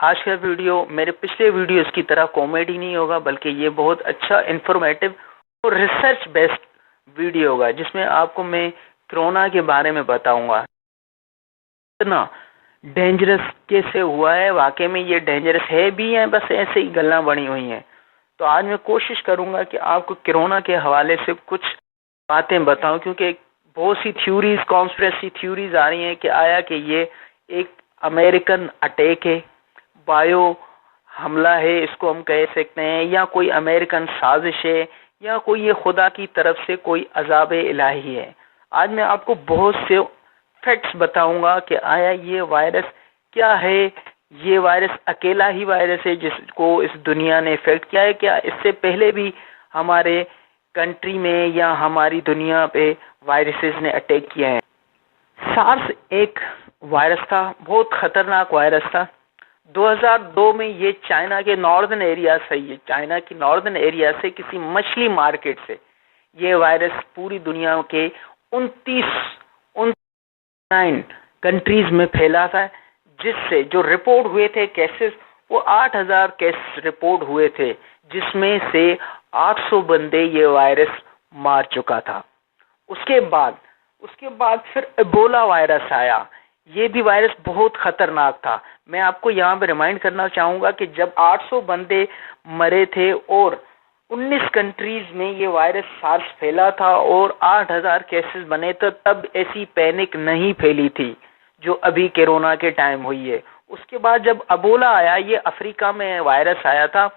आज का वीडियो मेरे पिछले वीडियोस की तरह कॉमेडी नहीं होगा, बल्कि ये बहुत अच्छा इंफॉर्मेटिव और रिसर्च बेस्ड वीडियो होगा, जिसमें आपको मैं कोरोना के बारे में बताऊंगा। इतना डेंजरस कैसे हुआ है, वाकई में ये डेंजरस है भी है, बस ऐसे ही गल्ला बनी हुई हैं। तो आज मैं कोशिश करूंगा कि आपको कोरोना के हवाले से कुछ बातें बताऊं, क्योंकि बहुत सी थ्योरीज, कॉन्स्पिरेसी थ्योरीज आ रही हैं कि आया कि ये एक अमेरिकन अटैक है, बायो हमला है, इसको हम कह सकते हैं, या कोई अमेरिकन साजिश है, या कोई ये खुदा की तरफ से कोई अजाब इलाही है। आज मैं आपको बहुत से फैक्ट्स बताऊंगा कि आया ये वायरस क्या है। ये वायरस अकेला ही वायरस है जिसको इस दुनिया ने इफेक्ट किया है, क्या इससे पहले भी हमारे कंट्री में या हमारी दुनिया पे वायरसेस ने अटैक किया है। सार्स एक वायरस था, बहुत खतरनाक वायरस था। 2002 में ये चाइना के नॉर्दर्न एरिया से, ये चाइना की नॉर्दर्न एरिया से किसी मछली मार्केट से ये वायरस पूरी दुनिया के 29 कंट्रीज में फैला था, जिससे जो रिपोर्ट हुए थे केसेस, वो 8000 केस रिपोर्ट हुए थे, जिसमें से 800 बंदे ये वायरस मार चुका था। उसके बाद फिर एबोला वायरस आया। ये भी वायरस बहुत खतरनाक था। मैं आपको यहाँ पे रिमाइंड करना चाहूंगा कि जब 800 बंदे मरे थे और 19 कंट्रीज में ये वायरस सार्स फैला था और 8000 केसेस बने, तो तब ऐसी पैनिक नहीं फैली थी जो अभी कोरोना के टाइम हुई है। उसके बाद जब एबोला आया, ये अफ्रीका में वायरस आया था।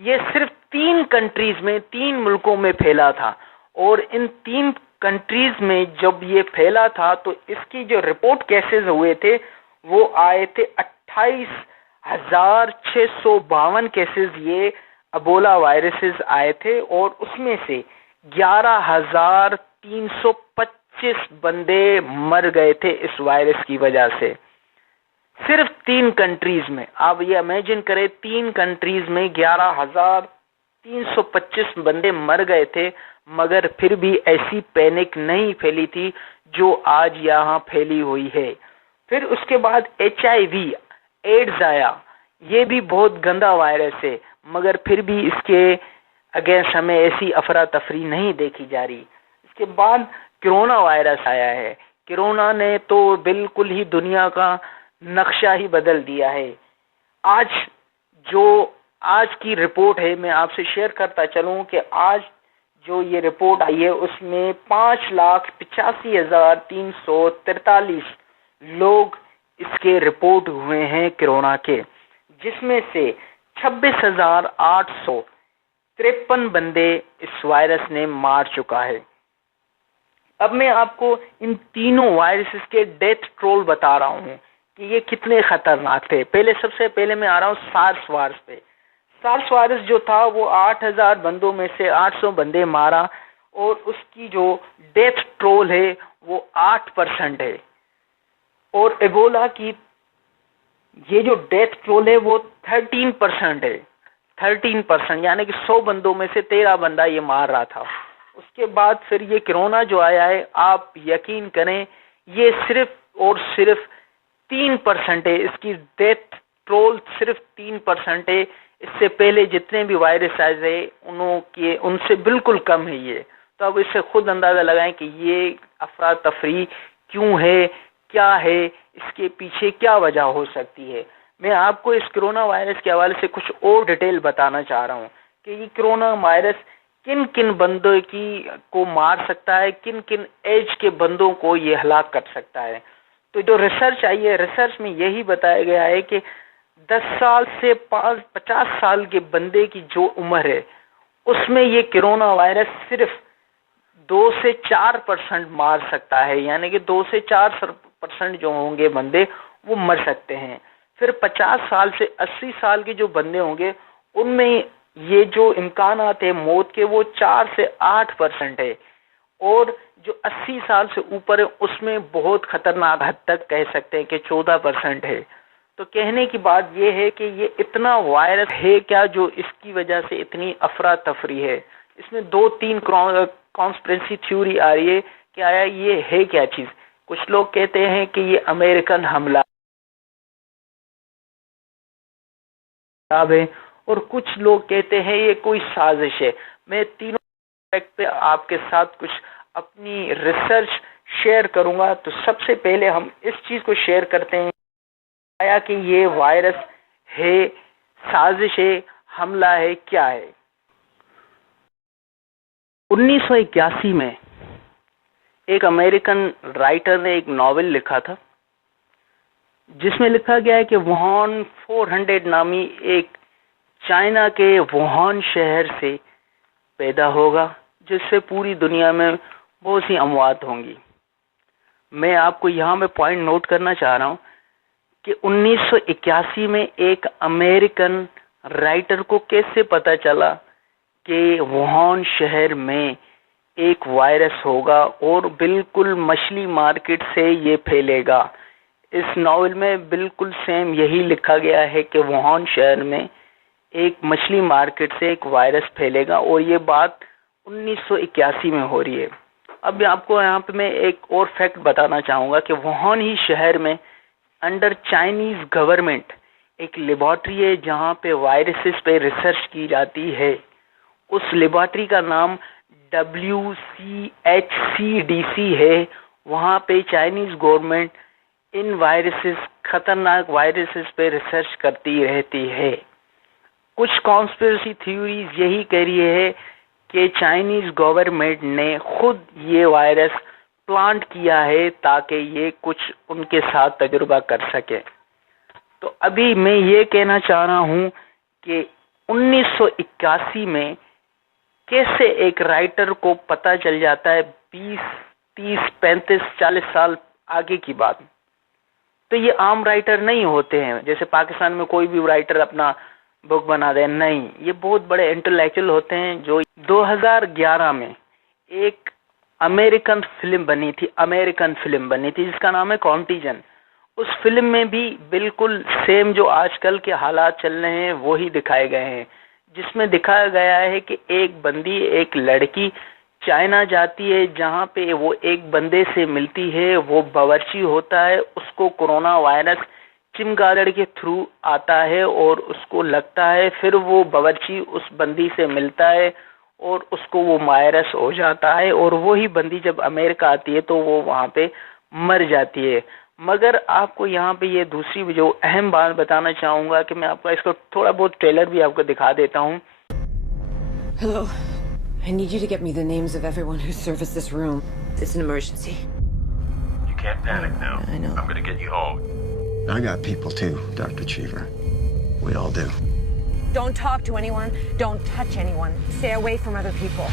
ये सिर्फ 3 कंट्रीज में, 3 मुल्कों में फैला था, और इन 3 कंट्रीज में जब ये फैला था तो इसकी जो रिपोर्ट केसेस हुए थे वो आए थे 28,652 केसेस, ये एबोला वायरसेस आए थे, और उसमें से 11,325 बंदे मर गए थे इस वायरस की वजह से, सिर्फ 3 कंट्रीज में। आप ये इमेजिन करें, 3 कंट्रीज में 11,325 बंदे मर गए थे, मगर फिर भी ऐसी पैनिक नहीं फैली थी जो आज यहाँ फैली हुई है। फिर उसके बाद HIV एड्स आया। ये भी बहुत गंदा वायरस है, मगर फिर भी इसके अगेंस्ट हमें ऐसी अफरा तफरी नहीं देखी जा रही। इसके बाद कोरोना वायरस आया है। कोरोना ने तो बिल्कुल ही दुनिया का नक्शा ही बदल दिया है। आज की रिपोर्ट है, मैं आपसे शेयर करता चलूं कि आज जो ये रिपोर्ट आई है उसमें 5,85,343 लोग इसके रिपोर्ट हुए हैं कोरोना के, जिसमें से 26,853 बंदे इस वायरस ने मार चुका है। अब मैं आपको इन तीनों वायरसेस के डेथ टोल बता रहा हूँ कि ये कितने खतरनाक थे। सबसे पहले मैं आ रहा हूँ सार्स वायरस पे। सार्स वायरस जो था वो 8000 बंदों में से 800 बंदे मारा, और उसकी जो डेथ टोल है वो 8% है। और एबोला की ये जो डेथ टोल है वो 13% है। 13%, यानी कि 100 बंदों में से 13 बंदा ये मार रहा था। उसके बाद फिर ये कोरोना जो आया है, आप यकीन करें, ये सिर्फ और सिर्फ 3% है। इसकी डेथ टोल सिर्फ 3% है। इससे पहले जितने भी वायरस आए थे उनसे बिल्कुल कम है ये। तो अब इससे खुद अंदाजा लगाएं कि ये अफरा तफरी क्यों है, क्या है, इसके पीछे क्या वजह हो सकती है। मैं आपको इस कोरोना वायरस के हवाले से कुछ और डिटेल बताना चाह रहा हूँ कि ये कोरोना वायरस किन किन बंदों को मार सकता है, किन किन एज के बंदों को ये हलाक कर सकता है। तो जो रिसर्च आई है, रिसर्च में यही बताया गया है कि 10 साल से 50 साल के बंदे की जो उम्र है, उसमें ये कोरोना वायरस सिर्फ 2 से 4% मार सकता है, यानी कि 2 से 4% जो होंगे बंदे वो मर सकते हैं। फिर 50 साल से 80 साल के जो बंदे होंगे, उनमें ये जो इम्कानात है मौत के वो 4 से 8% है, और जो 80 साल से ऊपर है उसमें बहुत खतरनाक हद तक कह सकते हैं कि 14% है। तो कहने की बात यह है कि ये इतना वायरस है क्या जो इसकी वजह से इतनी अफरा तफरी है। इसमें 2-3 कॉन्स्पिरेसी थ्योरी आ रही है कि आया ये है क्या चीज। कुछ लोग कहते हैं कि ये अमेरिकन हमला किताब है और कुछ लोग कहते हैं ये कोई साजिश है। मैं तीनों एस्पेक्ट पे आपके साथ कुछ अपनी रिसर्च शेयर करूंगा। तो सबसे पहले हम इस चीज को शेयर करते हैं आया कि ये वायरस है, साजिश है, हमला है, क्या है। 1981 में एक अमेरिकन राइटर ने एक नॉवेल लिखा था जिसमें लिखा गया है कि वुहान 400 नामी एक चाइना के वुहान शहर से पैदा होगा जिससे पूरी दुनिया में बहुत सी अमवात होंगी। मैं आपको यहाँ में पॉइंट नोट करना चाह रहा हूँ कि 1981 में एक अमेरिकन राइटर को कैसे पता चला कि वुहान शहर में एक वायरस होगा और बिल्कुल मछली मार्केट से ये फैलेगा। इस नॉवेल में बिल्कुल सेम यही लिखा गया है कि वुहान शहर में एक मछली मार्केट से एक वायरस फैलेगा और ये बात 1981 में हो रही है। अब आपको यहाँ पे मैं एक और फैक्ट बताना चाहूँगा कि वुहान ही शहर में अंडर चाइनीज गवर्नमेंट एक लेबोरेटरी है जहाँ पे वायरसेस पे रिसर्च की जाती है। उस लेबोरेटरी का नाम WCHCDC है। वहाँ पे चाइनीज गवर्नमेंट इन वायरसेस, खतरनाक वायरसेस पे रिसर्च करती रहती है। कुछ कॉन्स्पिरेसी थ्योरीज यही कह रही है कि चाइनीज गवर्नमेंट ने खुद ये वायरस प्लांट किया है ताकि ये कुछ उनके साथ तजुर्बा कर सके। तो अभी मैं ये कहना चाह रहा हूँ कि 1981 में कैसे एक राइटर को पता चल जाता है 20, 30, 35, 40 साल आगे की बात। तो ये आम राइटर नहीं होते हैं जैसे पाकिस्तान में कोई भी राइटर अपना बुक बना दे, नहीं, ये बहुत बड़े इंटेलेक्चुअल होते हैं। जो 2011 में एक अमेरिकन फिल्म बनी थी जिसका नाम है कॉन्टीजन। उस फिल्म में भी बिल्कुल सेम जो आजकल के हालात चल रहे हैं वो ही दिखाए गए हैं, जिसमें दिखाया गया है कि एक लड़की चाइना जाती है जहाँ पे वो एक बंदे से मिलती है, वो बावर्ची होता है, उसको कोरोना वायरस चिमगादड़ के थ्रू आता है और उसको लगता है, फिर वो बावर्ची उस बंदी से मिलता है और उसको वो वायरस हो जाता है और वही बंदी जब अमेरिका आती है तो वो वहाँ पे मर जाती है। मगर आपको यहाँ पे ये दूसरी जो अहम बात बताना चाहूँगा कि मैं आपको इसको थोड़ा बहुत ट्रेलर भी आपको दिखा देता हूँ। Hello. I need you to get me the names of everyone who serviced this room. It's an emergency. You can't panic now. I know. I'm gonna get you home. I got people too, Dr. Cheever. We all do. Don't talk to anyone. Don't touch anyone. Stay away from other people.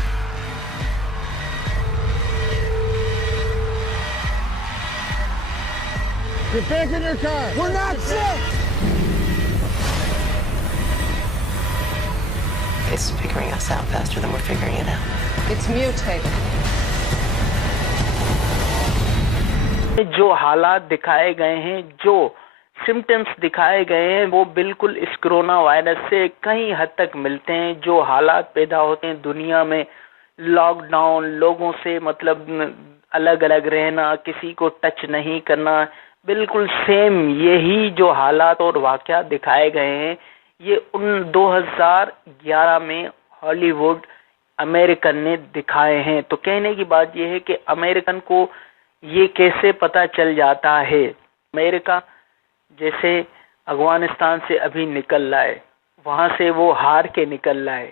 Get back in your car! We're not sick! It's figuring us out faster than we're figuring it out. It's mutated. जो हालात दिखाए गए हैं, जो symptoms दिखाए गए हैं, वो बिल्कुल इस कोरोना वायरस से कई हद तक मिलते हैं। जो हालात पैदा होते हैं दुनिया में, लॉकडाउन, लोगों से मतलब अलग अलग रहना, किसी को टच नहीं करना, बिल्कुल सेम यही जो हालात और वाक़यात दिखाए गए हैं ये उन 2011 में हॉलीवुड अमेरिकन ने दिखाए हैं। तो कहने की बात यह है कि अमेरिकन को ये कैसे पता चल जाता है। अमेरिका जैसे अफगानिस्तान से अभी निकल रहा है, वहाँ से वो हार के निकल रहा है,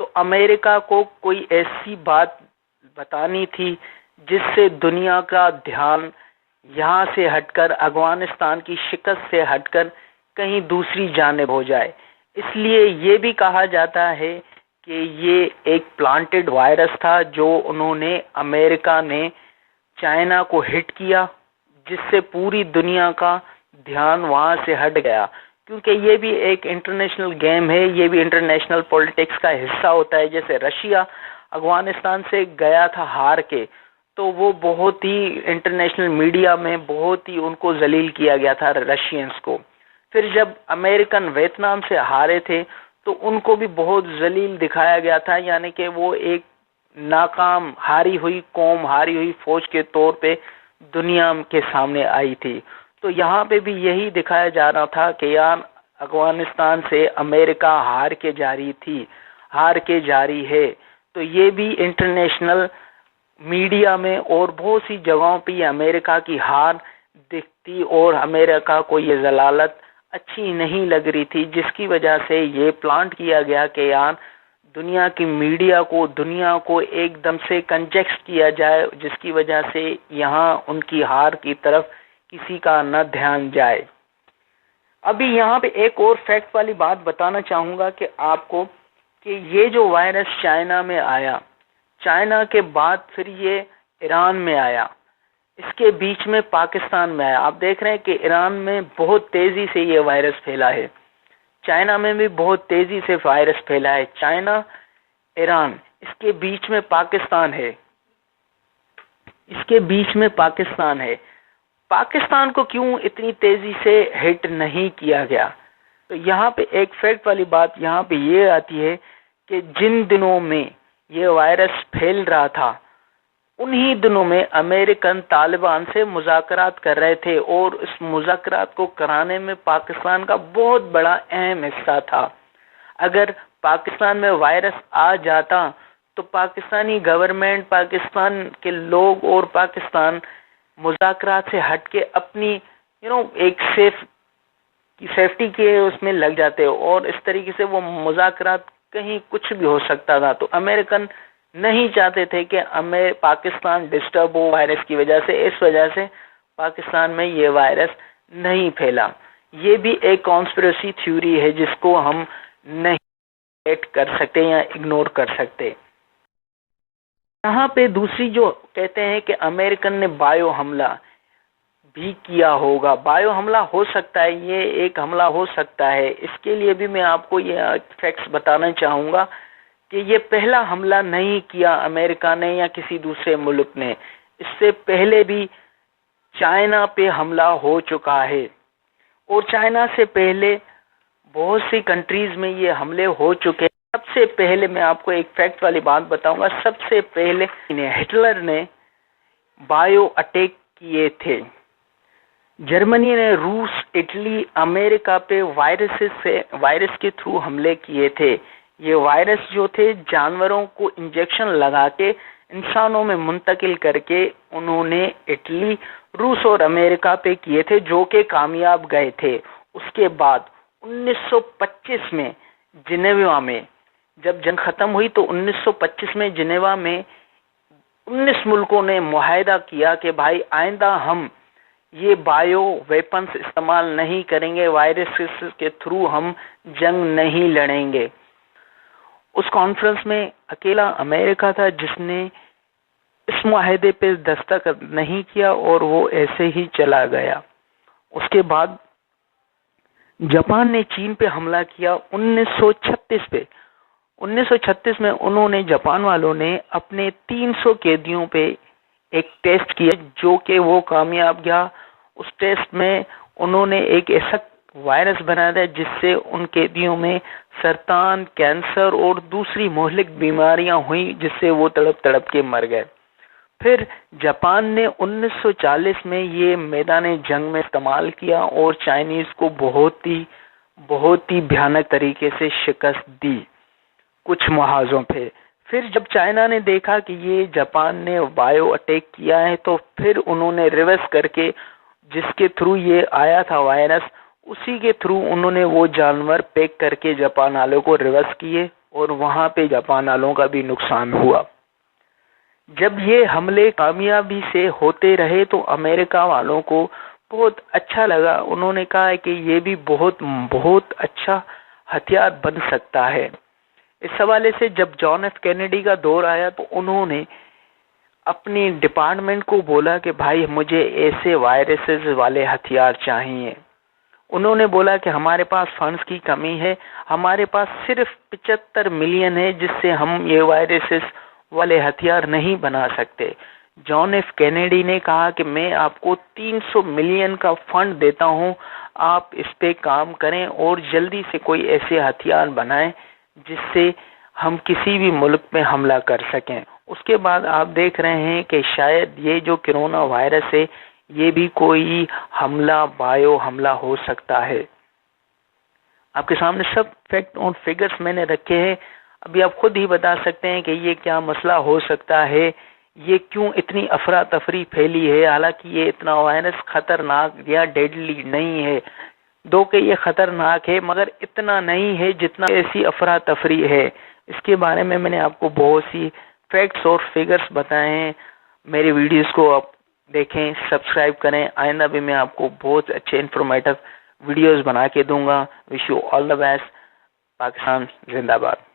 तो अमेरिका को कोई ऐसी बात बतानी थी जिससे दुनिया का ध्यान यहाँ से हटकर, अफगानिस्तान की शिकस्त से हटकर कहीं दूसरी जानिब हो जाए। इसलिए ये भी कहा जाता है कि ये एक प्लांटेड वायरस था जो उन्होंने, अमेरिका ने चाइना को हिट किया, जिससे पूरी दुनिया का ध्यान वहाँ से हट गया। क्योंकि ये भी एक इंटरनेशनल गेम है, ये भी इंटरनेशनल पॉलिटिक्स का हिस्सा होता है। जैसे रशिया अफगानिस्तान से गया था हार के, तो वो बहुत ही इंटरनेशनल मीडिया में बहुत ही उनको जलील किया गया था रशियंस को। फिर जब अमेरिकन वियतनाम से हारे थे तो उनको भी बहुत जलील दिखाया गया था, यानी कि वो एक नाकाम, हारी हुई कौम, हारी हुई फौज के तौर पे दुनिया के सामने आई थी। तो यहाँ पे भी यही दिखाया जा रहा था कि यार अफगानिस्तान से अमेरिका हार के जारी है। तो ये भी इंटरनेशनल मीडिया में और बहुत सी जगहों पे अमेरिका की हार दिखती और अमेरिका को ये जलालत अच्छी नहीं लग रही थी, जिसकी वजह से ये प्लांट किया गया कि यार दुनिया की मीडिया को, दुनिया को एकदम से कंजेस्ट किया जाए, जिसकी वजह से यहाँ उनकी हार की तरफ किसी का न ध्यान जाए। अभी यहाँ पे एक और फैक्ट वाली बात बताना चाहूँगा कि आपको कि ये जो वायरस चाइना में आया, चाइना के बाद फिर ये ईरान में आया, इसके बीच में पाकिस्तान में आया। आप देख रहे हैं कि ईरान में बहुत तेज़ी से ये वायरस फैला है, चाइना में भी बहुत तेज़ी से वायरस फैला है। चाइना, ईरान, इसके बीच में पाकिस्तान है, इसके बीच में पाकिस्तान है। पाकिस्तान को क्यों इतनी तेज़ी से हिट नहीं किया गया? तो यहाँ पे एक फैक्ट वाली बात यहाँ पे ये आती है कि जिन दिनों में ये वायरस फैल रहा था, उन्हीं दिनों में अमेरिकन तालिबान से मुज़ाकरात कर रहे थे और इस मुज़ाकरात को कराने में पाकिस्तान का बहुत बड़ा अहम हिस्सा था। अगर पाकिस्तान में वायरस आ जाता तो पाकिस्तानी गवर्नमेंट, पाकिस्तान के लोग और पाकिस्तान मुज़ाकरात से हट के अपनी एक सेफ्टी के उसमें लग जाते और इस तरीके से वो मुज़ाकरात कहीं कुछ भी हो सकता था। तो अमेरिकन नहीं चाहते थे कि पाकिस्तान डिस्टर्ब हो वायरस की वजह से, इस वजह से पाकिस्तान में ये वायरस नहीं फैला। ये भी एक कॉन्स्पिरेसी थ्योरी है जिसको हम नहीं कर सकते या इग्नोर कर सकते। यहाँ पे दूसरी जो कहते हैं कि अमेरिकन ने बायो हमला भी किया होगा, बायो हमला हो सकता है, ये एक हमला हो सकता है। इसके लिए भी मैं आपको ये फैक्ट्स बताना चाहूँगा कि ये पहला हमला नहीं किया अमेरिका ने या किसी दूसरे मुल्क ने, इससे पहले भी चाइना पे हमला हो चुका है और चाइना से पहले बहुत सी कंट्रीज में ये हमले हो चुके हैं। सबसे पहले मैं आपको एक फैक्ट वाली बात बताऊंगा, सबसे पहले हिटलर ने बायो अटैक किए थे। जर्मनी ने रूस, इटली, अमेरिका पे वायरस के थ्रू हमले किए थे। ये वायरस जो थे जानवरों को इंजेक्शन लगा के इंसानों में मुंतकिल करके उन्होंने इटली, रूस और अमेरिका पे किए थे, जो कि कामयाब गए थे। उसके बाद 1925 में जिनेवा में जब जंग खत्म हुई तो 1925 में जिनेवा में 19 मुल्कों ने मुआहदा किया कि भाई आइंदा हम ये बायो वेपन्स इस्तेमाल नहीं करेंगे, वायरस के थ्रू हम जंग नहीं लड़ेंगे। उस कॉन्फ्रेंस में अकेला अमेरिका था जिसने इस मुआहदे पे दस्तखत नहीं किया और वो ऐसे ही चला गया। उसके बाद जापान ने चीन पे हमला किया 1936 पे। 1936 में उन्होंने, जापान वालों ने अपने 300 कैदियों पे एक टेस्ट किया जो कि वो कामयाब गया। उस टेस्ट में उन्होंने एक ऐसा वायरस बनाया था जिससे उन कैदियों में सरतान, कैंसर और दूसरी मोहलिक बीमारियां हुई, जिससे वो तड़प तड़प के मर गए। फिर जापान ने 1940 में ये मैदान जंग में इस्तेमाल किया और चाइनीज को बहुत ही भयानक तरीके से शिकस्त दी कुछ मुहाजों पे। फिर जब चाइना ने देखा कि ये जापान ने बायो अटैक किया है तो फिर उन्होंने रिवर्स करके, जिसके थ्रू ये आया था वायरस, उसी के थ्रू उन्होंने वो जानवर पैक करके जापान वालों को रिवर्स किए और वहां पे जापान वालों का भी नुकसान हुआ। जब ये हमले कामयाबी से होते रहे तो अमेरिका वालों को बहुत अच्छा लगा। उन्होंने कहा है कि ये भी बहुत अच्छा हथियार बन सकता है। इस हवाले से जब जॉन एफ कैनेडी का दौर आया तो उन्होंने अपनी डिपार्टमेंट को बोला कि भाई मुझे ऐसे वायरसेस वाले हथियार चाहिए। उन्होंने बोला कि हमारे पास फंड्स की कमी है, हमारे पास सिर्फ 75 मिलियन है जिससे हम ये वायरसेस वाले हथियार नहीं बना सकते। जॉन एफ कैनेडी ने कहा कि मैं आपको 300 मिलियन का फंड देता हूं, आप इस पे काम करें और जल्दी से कोई ऐसे हथियार बनाएं जिससे हम किसी भी मुल्क पे हमला कर सकें। उसके बाद आप देख रहे हैं कि शायद ये जो कोरोना वायरस है ये भी कोई हमला, बायो हमला हो सकता है। आपके सामने सब फैक्ट और फिगर्स मैंने रखे हैं। अभी आप खुद ही बता सकते हैं कि ये क्या मसला हो सकता है, ये क्यों इतनी अफरा तफरी फैली है। हालांकि ये इतना वायरस खतरनाक या डेडली नहीं है, दो के ये खतरनाक है मगर इतना नहीं है जितना ऐसी अफरा तफरी है। इसके बारे में मैंने आपको बहुत सी फैक्ट्स और फिगर्स बताए हैं। मेरे वीडियोस को आप देखें, सब्सक्राइब करें। आइंदा भी मैं आपको बहुत अच्छे इंफॉर्मेटिव वीडियोस बना के दूंगा। Wish you all the best. Pakistan जिंदाबाद।